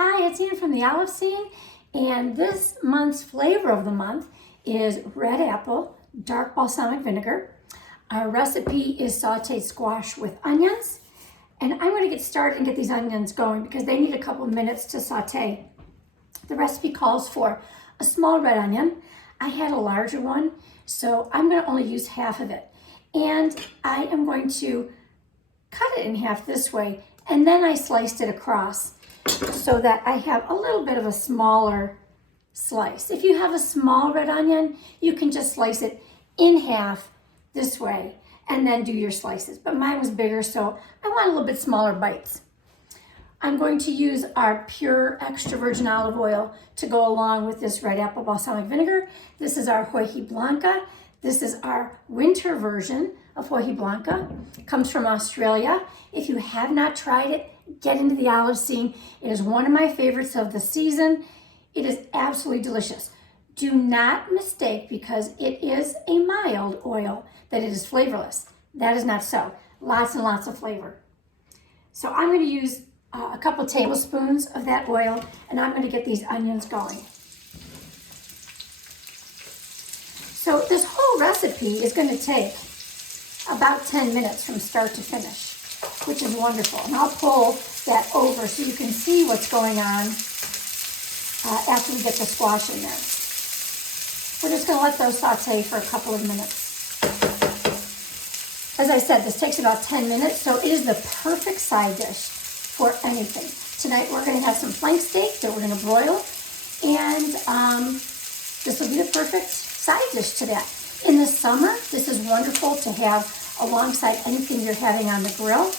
Hi, it's Ann from the Olive Scene, and this month's flavor of the month is red apple, dark balsamic vinegar. Our recipe is sauteed squash with onions, and I'm going to get started and get these onions going because they need a couple minutes to saute. The recipe calls for a small red onion. I had a larger one, so I'm going to only use half of it. And I am going to cut it in half this way, and then I sliced it across so that I have a little bit of a smaller slice. If you have a small red onion, you can just slice it in half this way and then do your slices. But mine was bigger, so I want a little bit smaller bites. I'm going to use our pure extra virgin olive oil to go along with this red apple balsamic vinegar. This is our Hoja Blanca. This is our winter version of Hoja Blanca. It comes from Australia. If you have not tried it, get into the olive scene. It is one of my favorites of the season. It is absolutely delicious. Do not mistake, because it is a mild oil, that it is flavorless. That is not so. Lots and lots of flavor. So I'm going to use a couple tablespoons of that oil, and I'm going to get these onions going. So this whole recipe is going to take about 10 minutes from start to finish, which is wonderful. And I'll pull that over so you can see what's going on after we get the squash in there. We're just going to let those saute for a couple of minutes. As I said, this takes about 10 minutes, so it is the perfect side dish for anything. Tonight we're going to have some flank steak that we're going to broil, and this will be the perfect side dish to that. In the summer, this is wonderful to have alongside anything you're having on the grill.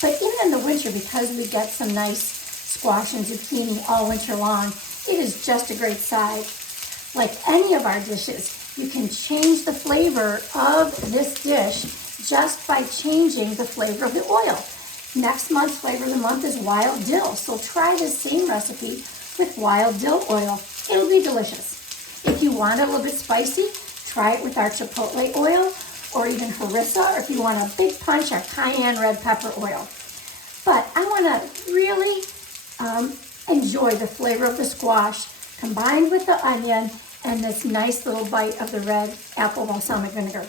But even in the winter, because we get some nice squash and zucchini all winter long, it is just a great side. Like any of our dishes, you can change the flavor of this dish just by changing the flavor of the oil. Next month's flavor of the month is wild dill, so try this same recipe with wild dill oil. It'll be delicious. If you want it a little bit spicy, try it with our chipotle oil, or even harissa, or if you want a big punch, our cayenne red pepper oil. But I want to really enjoy the flavor of the squash combined with the onion and this nice little bite of the red apple balsamic vinegar.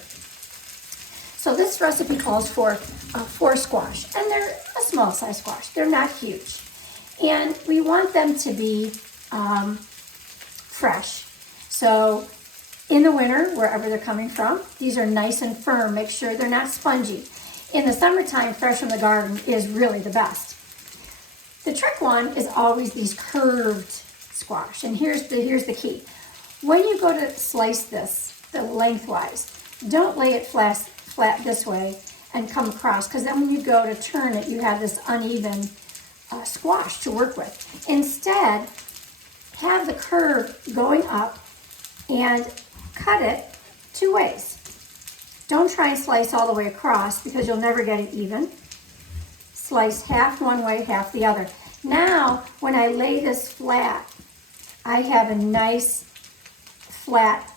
So this recipe calls for 4 squash, and they're a small size squash. They're not huge. And we want them to be fresh. So in the winter, wherever they're coming from, these are nice and firm. Make sure they're not spongy. In the summertime, fresh from the garden is really the best. The trick one is always these curved squash. And here's the key. When you go to slice this, the lengthwise, don't lay it flat this way and come across, because then when you go to turn it, you have this uneven squash to work with. Instead, have the curve going up and cut it 2 ways. Don't try and slice all the way across, because you'll never get it even. Slice half one way, half the other. Now, when I lay this flat, I have a nice flat,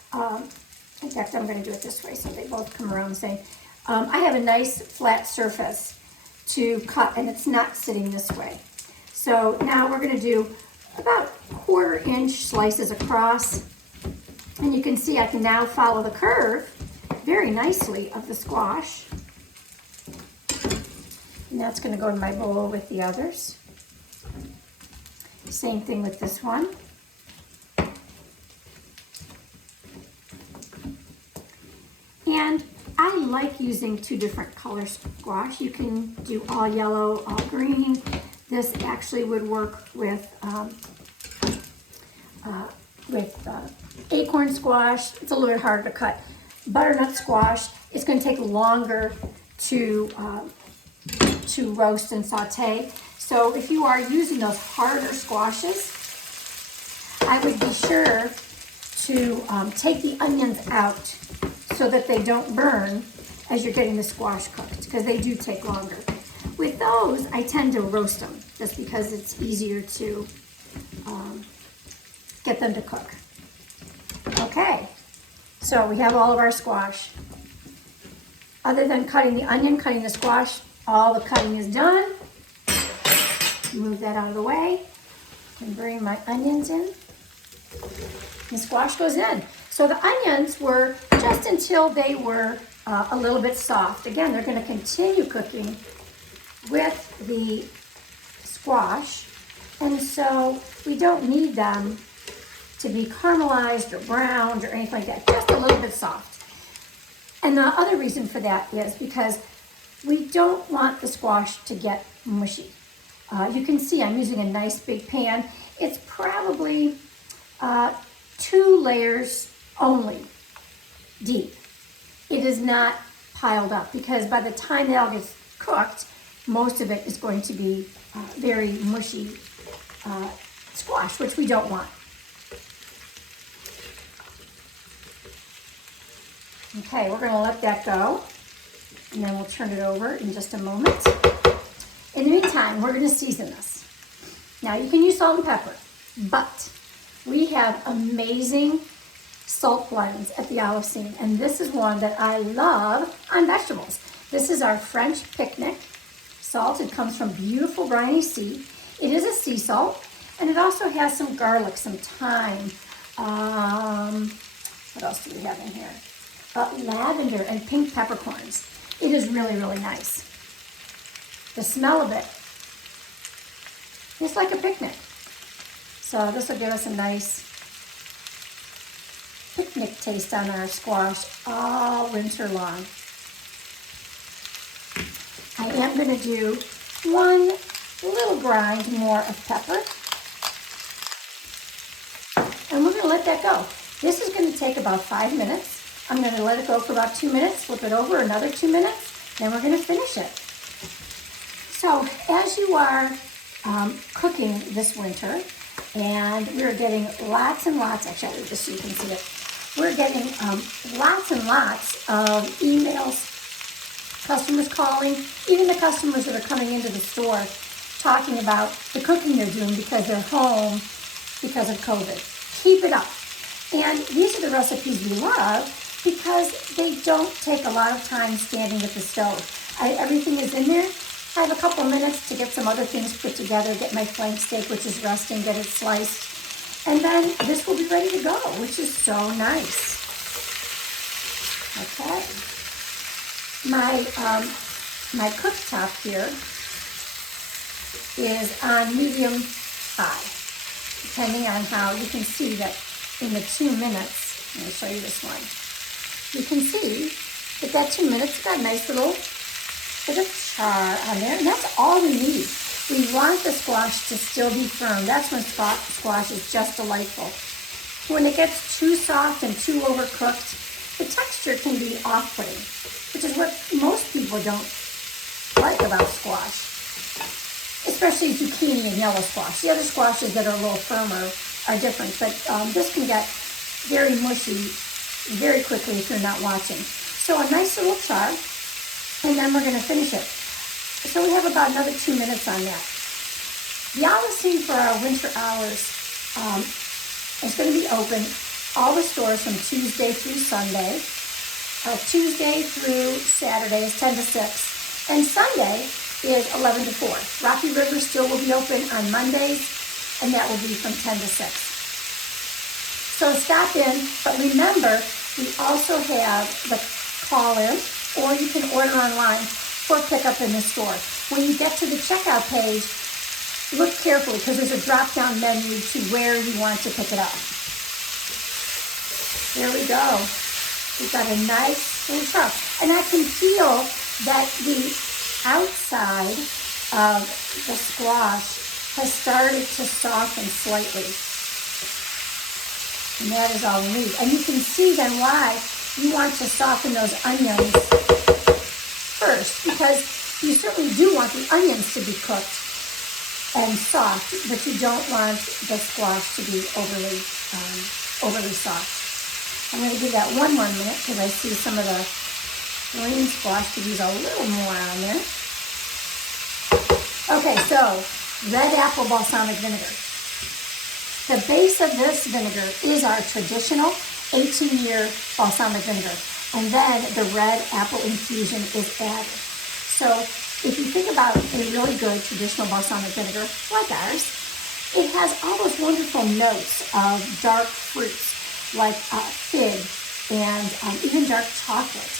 in fact, I'm going to do it this way so they both come around the same. I have a nice flat surface to cut, and it's not sitting this way. So now we're going to do about 1/4 inch slices across. And you can see I can now follow the curve very nicely of the squash. And that's going to go in my bowl with the others. Same thing with this one. And I like using 2 different color squash. You can do all yellow, all green. This actually would work with acorn squash. It's a little bit harder to cut. Butternut squash, it's going to take longer to roast and saute. So if you are using those harder squashes, I would be sure to take the onions out so that they don't burn as you're getting the squash cooked, because they do take longer. With those, I tend to roast them just because it's easier to get them to cook. Okay, so we have all of our squash. Other than cutting the onion, cutting the squash, all the cutting is done. Move that out of the way. And bring my onions in. The squash goes in. So the onions were just until they were a little bit soft. Again, they're going to continue cooking with the squash. And so we don't need them to be caramelized or browned or anything like that. Just a little bit soft. And the other reason for that is because we don't want the squash to get mushy. You can see I'm using a nice big pan. It's probably 2 layers only deep. It is not piled up because by the time it all gets cooked, most of it is going to be very mushy squash, which we don't want. Okay, we're going to let that go, and then we'll turn it over in just a moment. In the meantime, we're going to season this. Now, you can use salt and pepper, but we have amazing salt blends at the Olive Scene, and this is one that I love on vegetables. This is our French picnic salt. It comes from beautiful briny sea. It is a sea salt, and it also has some garlic, some thyme. What else do we have in here? Lavender and pink peppercorns. It is really, really nice. The smell of it is like a picnic. So this will give us a nice picnic taste on our squash all winter long. I am going to do one little grind more of pepper. And we're going to let that go. This is going to take about 5 minutes. I'm going to let it go for about 2 minutes, flip it over another 2 minutes, then we're going to finish it. So as you are cooking this winter, and we're getting lots and lots, actually just so you can see it, we're getting lots and lots of emails, customers calling, even the customers that are coming into the store talking about the cooking they're doing because they're home because of COVID. Keep it up. And these are the recipes we love because they don't take a lot of time standing at the stove. Everything is in there. I have a couple minutes to get some other things put together, get my flank steak, which is resting, get it sliced. And then this will be ready to go, which is so nice. Okay. My cooktop here is on medium high, depending on how you can see that in the 2 minutes. Let me show you this one. You can see that 2 minutes got a nice little bit of char on there, and that's all we need. We want the squash to still be firm. That's when squash is just delightful. When it gets too soft and too overcooked, the texture can be off-putting, which is what most people don't like about squash, especially zucchini and yellow squash. The other squashes that are a little firmer are different, but this can get very mushy very quickly if you're not watching. So a nice little char, and then we're going to finish it. So we have about another 2 minutes on that. The Olive Scene for our winter hours is going to be open all the stores from Tuesday through Sunday. Tuesday through Saturday is 10 to 6, and Sunday is 11 to 4. Rocky River still will be open on Mondays, and that will be from 10 to 6. So stop in, but remember, we also have the call-in, or you can order online for pickup in the store. When you get to the checkout page, look carefully because there's a drop-down menu to where you want to pick it up. There we go. We've got a nice little char. And I can feel that the outside of the squash has started to soften slightly. And that is all we need. And you can see then why you want to soften those onions first, because you certainly do want the onions to be cooked and soft, but you don't want the squash to be overly soft. I'm going to give that one more minute because I see some of the green squash could use a little more on there. Okay, so red apple balsamic vinegar. The base of this vinegar is our traditional 18-year balsamic vinegar, and then the red apple infusion is added. So if you think about a really good traditional balsamic vinegar like ours, It has all those wonderful notes of dark fruits like fig and even dark chocolate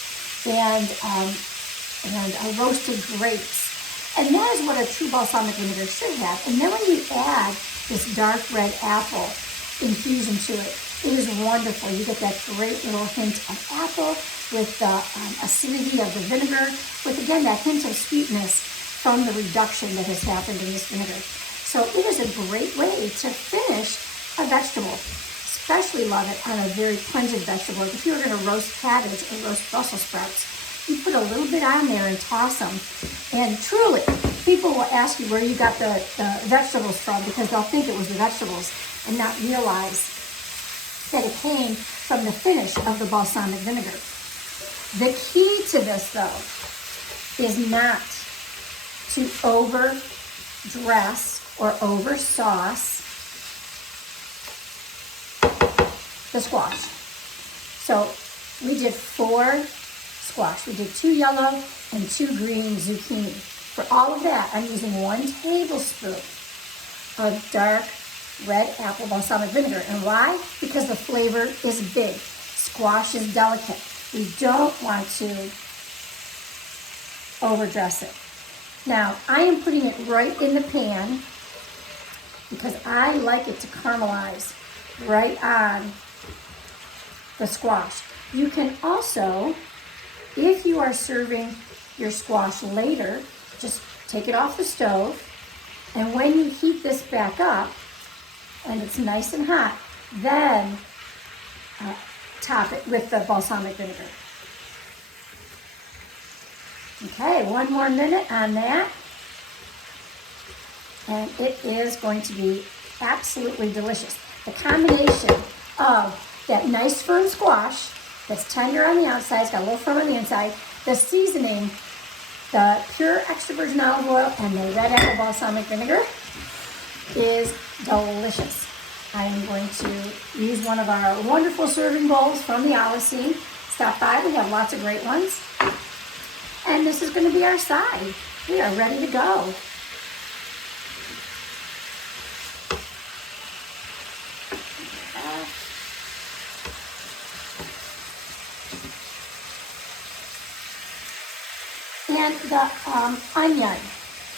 and roasted grapes. And that is what a true balsamic vinegar should have. And then when you add this dark red apple infusion to it, it is wonderful. You get that great little hint of apple with the acidity of the vinegar, with again that hint of sweetness from the reduction that has happened in this vinegar. So it is a great way to finish a vegetable. Especially love it on a very pungent vegetable. If you were going to roast cabbage or roast Brussels sprouts, you put a little bit on there and toss them. And truly, people will ask you where you got the vegetables from, because they'll think it was the vegetables and not realize that it came from the finish of the balsamic vinegar. The key to this, though, is not to overdress or over sauce the squash. So we did 4 squash. We did 2 yellow and 2 green zucchini. For all of that, I'm using 1 tablespoon of dark red apple balsamic vinegar. And why? Because the flavor is big. Squash is delicate. We don't want to overdress it. Now, I am putting it right in the pan because I like it to caramelize right on the squash. You can also, if you are serving your squash later, just take it off the stove, and when you heat this back up and it's nice and hot, then top it with the balsamic vinegar. Okay, 1 more minute on that, and it is going to be absolutely delicious. The combination of that nice firm squash that's tender on the outside, it's got a little firm on the inside, the seasoning, the pure extra virgin olive oil, and the red apple balsamic vinegar is delicious. I'm going to use one of our wonderful serving bowls from the olive scene. Stop by, we have lots of great ones. And this is going to be our side. We are ready to go. And the onion,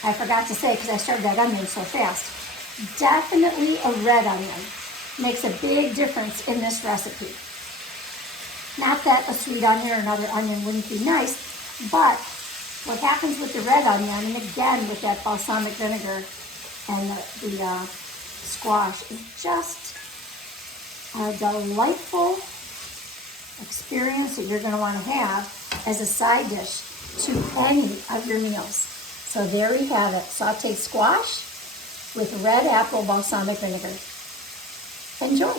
I forgot to say because I started that onion so fast. Definitely a red onion makes a big difference in this recipe. Not that a sweet onion or another onion wouldn't be nice, but what happens with the red onion, and again with that balsamic vinegar and the squash, is just a delightful experience that you're going to want to have as a side dish to any of your meals. So there we have it, sautéed squash with red apple balsamic vinegar. Enjoy.